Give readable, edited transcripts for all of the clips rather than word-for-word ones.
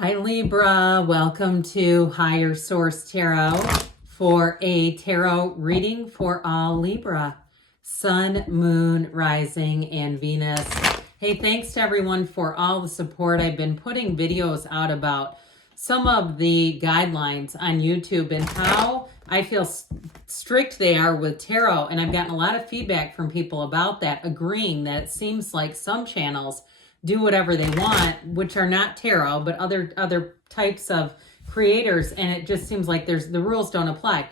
Hi Libra, welcome to Higher Source Tarot for a tarot reading for all Libra, Sun, Moon, Rising, and Venus. Hey, thanks to everyone for all the support. I've been putting videos out about some of the guidelines on YouTube and how I feel strict they are with tarot, and I've gotten a lot of feedback from people about that, agreeing that it seems like some channels do whatever they want, which are not tarot, but other types of creators, and it just seems like the rules don't apply.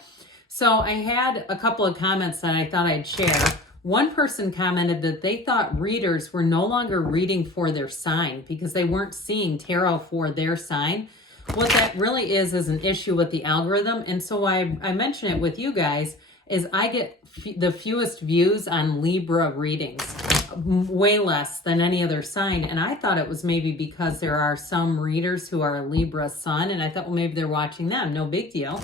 So I had a couple of comments that I thought I'd share. One person commented that they thought readers were no longer reading for their sign because they weren't seeing tarot for their sign. What that really is an issue with the algorithm, and so why I mention it with you guys is I get the fewest views on Libra readings, way less than any other sign. And I thought it was maybe because there are some readers who are a Libra sun, and I thought, well, maybe they're watching them, no big deal.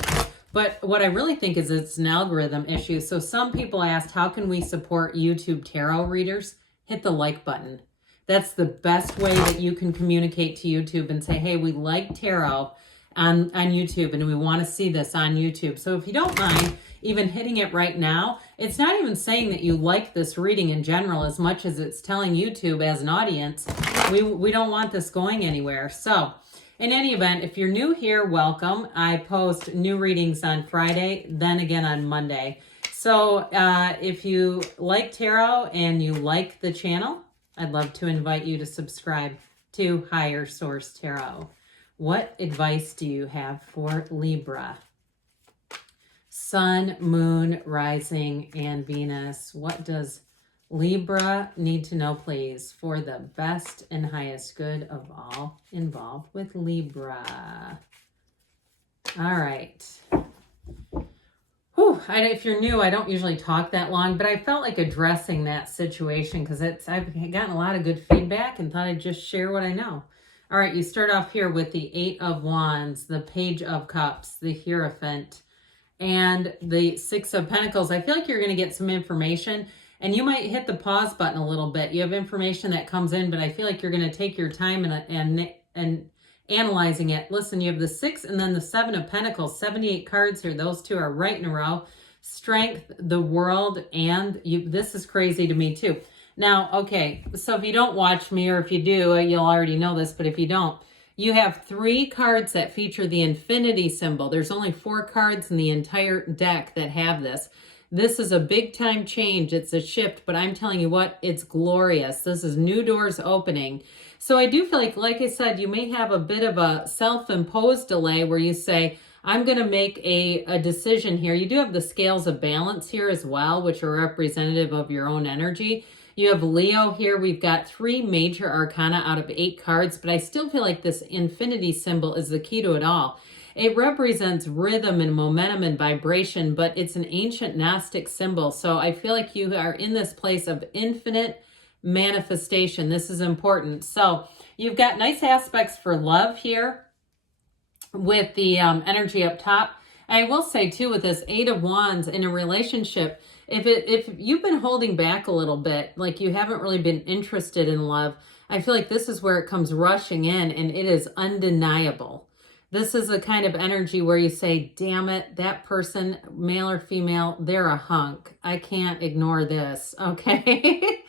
But what I really think is it's an algorithm issue. So some people asked, how can we support YouTube tarot readers? Hit the like button. That's the best way that you can communicate to YouTube and say, hey, we like tarot on YouTube and we want to see this on YouTube. So if you don't mind even hitting it right now, it's not even saying that you like this reading in general as much as it's telling YouTube as an audience, we don't want this going anywhere. So in any event, if you're new here, welcome. I post new readings on Friday, then again on Monday. So if you like tarot and you like the channel, I'd love to invite you to subscribe to Higher Source Tarot. What advice do you have for Libra? Sun, Moon, Rising, and Venus. What does Libra need to know, please, for the best and highest good of all involved with Libra? All right. Whew, if you're new, I don't usually talk that long, but I felt like addressing that situation because I've gotten a lot of good feedback and thought I'd just share what I know. All right, you start off here with the Eight of Wands, the Page of Cups, the Hierophant, and the Six of Pentacles. I feel like you're going to get some information, and you might hit the pause button a little bit. You have information that comes in, but I feel like you're going to take your time and analyzing it. Listen, you have the 6 and then the 7 of Pentacles, 78 cards here. Those two are right in a row. Strength, the World, and you. This is crazy to me too. Now, okay, so if you don't watch me, or if you do, you'll already know this, but if you don't, you have 3 cards that feature the infinity symbol. There's only 4 cards in the entire deck that have this. This is a big time change. It's a shift, but I'm telling you what, it's glorious. This is new doors opening. So I do feel like I said, you may have a bit of a self-imposed delay where you say, I'm going to make a decision here. You do have the scales of balance here as well, which are representative of your own energy. You have Leo here. We've got 3 major arcana out of 8 cards, but I still feel like this infinity symbol is the key to it all. It represents rhythm and momentum and vibration, but it's an ancient Gnostic symbol. So I feel like you are in this place of infinite manifestation. This is important. So you've got nice aspects for love here with the energy up top. I will say too, with this 8 of Wands in a relationship, if you've been holding back a little bit, like you haven't really been interested in love, I feel like this is where it comes rushing in, and it is undeniable. This is a kind of energy where you say, damn it, that person, male or female, they're a hunk. I can't ignore this, okay?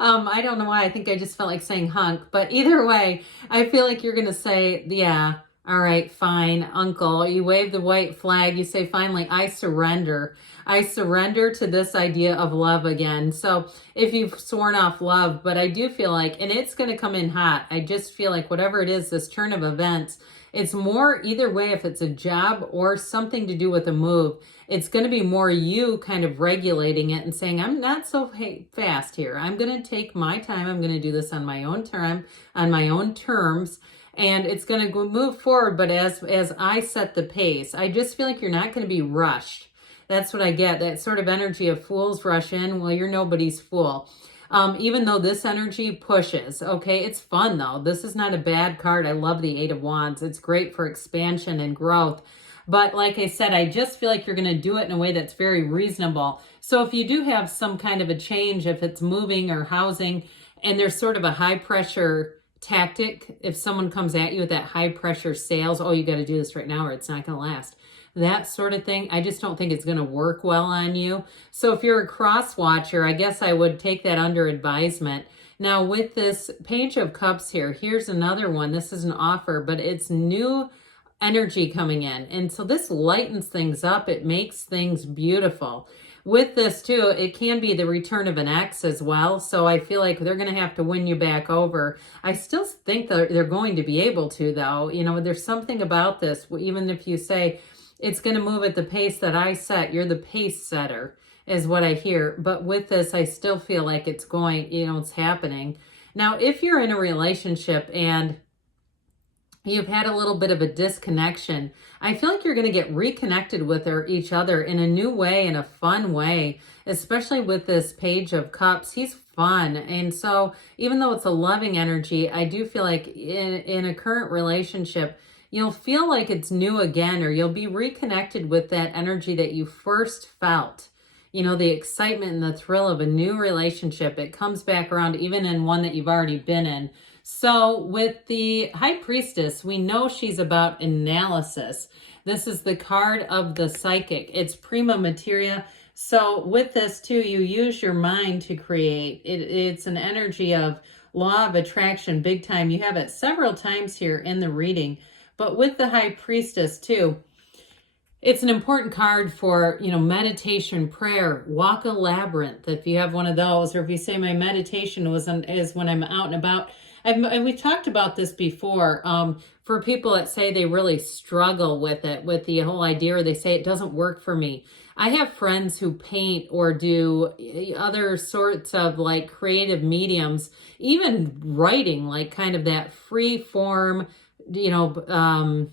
I don't know why. I think I just felt like saying hunk. But either way, I feel like you're going to say, yeah, all right, fine, uncle. You wave the white flag. You say, finally, I surrender. I surrender to this idea of love again. So if you've sworn off love, but I do feel like, and it's going to come in hot. I just feel like whatever it is, this turn of events, it's more either way, if it's a job or something to do with a move, it's going to be more you kind of regulating it and saying, I'm not so fast here. I'm going to take my time. I'm going to do this on my own time, on my own terms. And it's going to move forward. But as I set the pace, I just feel like you're not going to be rushed. That's what I get. That sort of energy of fools rush in. Well, you're nobody's fool. Even though this energy pushes, okay, it's fun though. This is not a bad card. I love the 8 of Wands. It's great for expansion and growth. But like I said, I just feel like you're going to do it in a way that's very reasonable. So if you do have some kind of a change, if it's moving or housing, and there's sort of a high pressure tactic. If someone comes at you with that high pressure sales, oh, you got to do this right now or it's not going to last. That sort of thing, I just don't think it's going to work well on you. So if you're a cross watcher, I guess I would take that under advisement. Now with this Page of Cups here, here's another one. This is an offer, but it's new energy coming in. And so this lightens things up. It makes things beautiful. With this too, it can be the return of an ex as well. So I feel like they're going to have to win you back over. I still think that they're going to be able to, though. You know, there's something about this, even if you say it's going to move at the pace that I set, you're the pace setter is what I hear. But with this, I still feel like it's going, you know, it's happening. Now, if you're in a relationship and you've had a little bit of a disconnection, I feel like you're going to get reconnected with each other in a new way, in a fun way, especially with this Page of Cups. He's fun. And so even though it's a loving energy, I do feel like in a current relationship, you'll feel like it's new again, or you'll be reconnected with that energy that you first felt. You know, the excitement and the thrill of a new relationship. It comes back around even in one that you've already been in. So with the High Priestess, we know she's about analysis. This is the card of the psychic. It's prima materia. So with this too, you use your mind to create. It's an energy of law of attraction, big time. You have it several times here in the reading. But with the High Priestess too, it's an important card for, you know, meditation, prayer, walk a labyrinth. If you have one of those, or if you say my meditation is when I'm out and about. And we talked about this before. For people that say they really struggle with it, with the whole idea, or they say it doesn't work for me. I have friends who paint or do other sorts of like creative mediums, even writing, like kind of that free form, you know,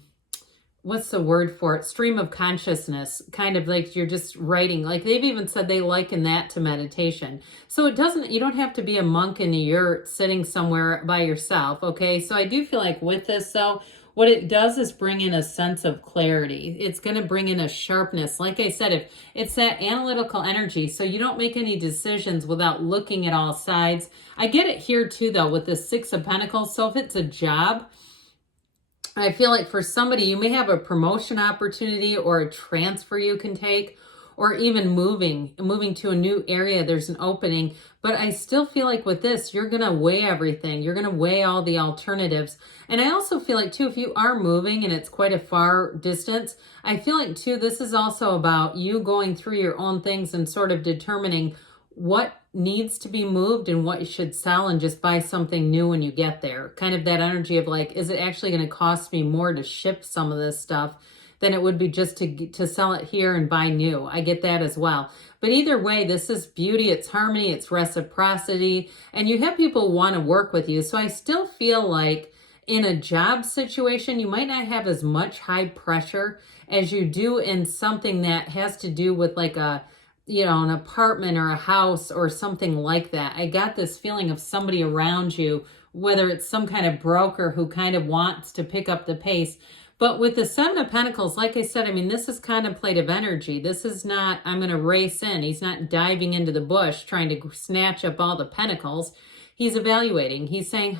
what's the word for it? Stream of consciousness, kind of like you're just writing. Like they've even said they liken that to meditation. So you don't have to be a monk in a yurt sitting somewhere by yourself, okay? So I do feel like with this though, what it does is bring in a sense of clarity. It's going to bring in a sharpness. Like I said, if it's that analytical energy, so you don't make any decisions without looking at all sides. I get it here too though with the Six of Pentacles. So if it's a job, I feel like for somebody, you may have a promotion opportunity or a transfer you can take, or even moving to a new area, there's an opening. But I still feel like with this, you're going to weigh everything. You're going to weigh all the alternatives. And I also feel like too, if you are moving and it's quite a far distance, I feel like too, this is also about you going through your own things and sort of determining what needs to be moved and what you should sell, and just buy something new when you get there. Kind of that energy of like, is it actually going to cost me more to ship some of this stuff than it would be just to sell it here and buy new? I get that as well. But either way, this is beauty, it's harmony, it's reciprocity, and you have people want to work with you. So I still feel like in a job situation, you might not have as much high pressure as you do in something that has to do with like a, you know, an apartment or a house or something like that. I got this feeling of somebody around you, whether it's some kind of broker who kind of wants to pick up the pace. But with the Seven of Pentacles, like I said, I mean, this is contemplative energy. This is not, I'm going to race in. He's not diving into the bush trying to snatch up all the pentacles. He's evaluating. He's saying,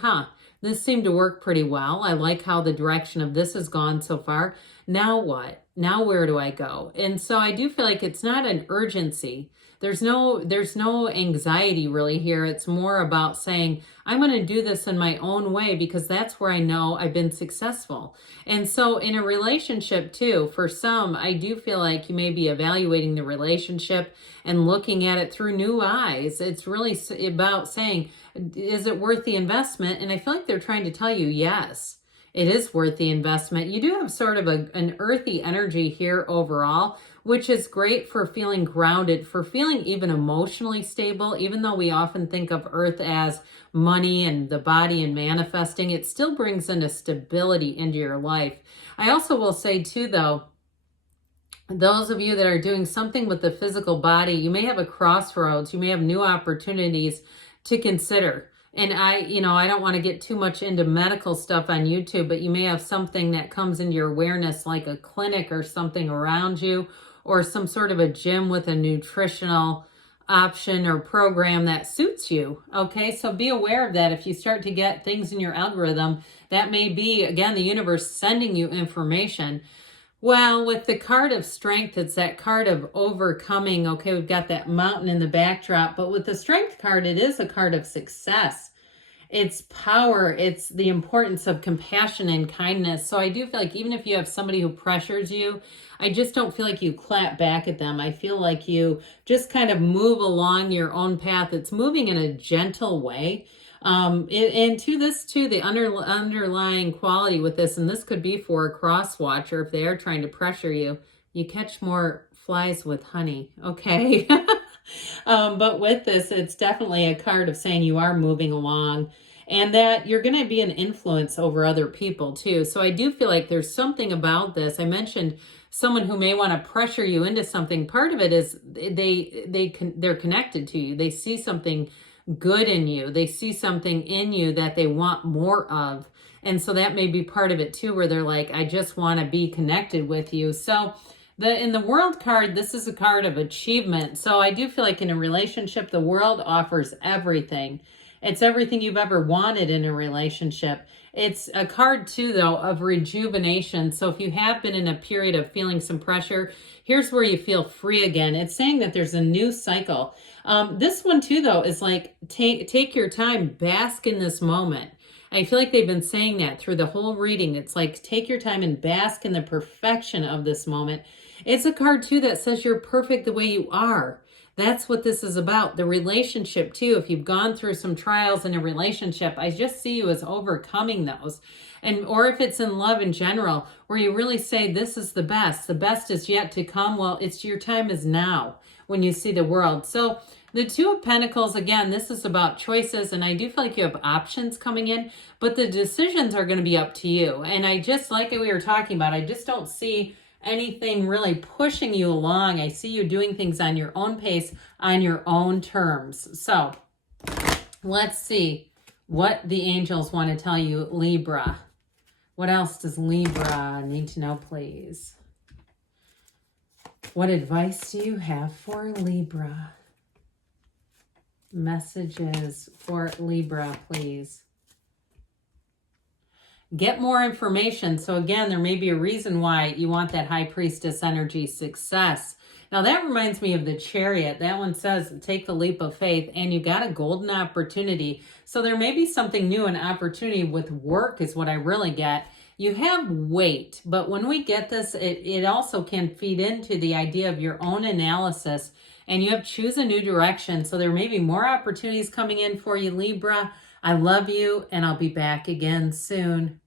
this seemed to work pretty well. I like how the direction of this has gone so far. Now what? Now where do I go? And so I do feel like it's not an urgency. There's no anxiety really here. It's more about saying, I'm going to do this in my own way because that's where I know I've been successful. And so in a relationship too, for some, I do feel like you may be evaluating the relationship and looking at it through new eyes. It's really about saying, is it worth the investment? And I feel like they're trying to tell you, yes, it is worth the investment. You do have sort of an earthy energy here overall, which is great for feeling grounded, for feeling even emotionally stable. Even though we often think of earth as money and the body and manifesting, it still brings in a stability into your life. I also will say too, though, those of you that are doing something with the physical body, you may have a crossroads. You may have new opportunities to consider. And I don't want to get too much into medical stuff on YouTube, but you may have something that comes into your awareness, like a clinic or something around you, or some sort of a gym with a nutritional option or program that suits you. Okay, so be aware of that. If you start to get things in your algorithm, that may be, again, the universe sending you information. Well, with the card of strength, it's that card of overcoming. Okay, we've got that mountain in the backdrop, but with the strength card, it is a card of success. It's power. It's the importance of compassion and kindness. So I do feel like even if you have somebody who pressures you, I just don't feel like you clap back at them. I feel like you just kind of move along your own path. It's moving in a gentle way. And to this too, the underlying quality with this, and this could be for a cross watcher if they are trying to pressure you, you catch more flies with honey. Okay. But with this, it's definitely a card of saying you are moving along and that you're going to be an influence over other people too. So I do feel like there's something about this. I mentioned someone who may want to pressure you into something. Part of it is they're connected to you. They see something good in you. They see something in you that they want more of. And so that may be part of it too, where they're like, I just want to be connected with you. So in the world card, this is a card of achievement. So I do feel like in a relationship, the world offers everything. It's everything you've ever wanted in a relationship. It's a card too, though, of rejuvenation. So if you have been in a period of feeling some pressure, here's where you feel free again. It's saying that there's a new cycle. This one too, though, is like, take your time, bask in this moment. I feel like they've been saying that through the whole reading. It's like, take your time and bask in the perfection of this moment. It's a card too that says you're perfect the way you are. That's what this is about. The relationship too. If you've gone through some trials in a relationship, I just see you as overcoming those. Or if it's in love in general, where you really say, this is the best. The best is yet to come. Well, it's your time is now when you see the world. So the Two of Pentacles, again, this is about choices, and I do feel like you have options coming in, but the decisions are going to be up to you. And I just, like we were talking about, I just don't see anything really pushing you along. I see you doing things on your own pace, on your own terms. So let's see what the angels want to tell you, Libra. What else does Libra need to know, please? What advice do you have for Libra? Messages for Libra, please. Get more information. So again, there may be a reason why you want that High Priestess energy success. Now that reminds me of the Chariot. That one says, take the leap of faith, and you got a golden opportunity. So there may be something new, an opportunity with work is what I really get. You have weight, but when we get this, it also can feed into the idea of your own analysis, and you have choose a new direction. So there may be more opportunities coming in for you, Libra. I love you, and I'll be back again soon.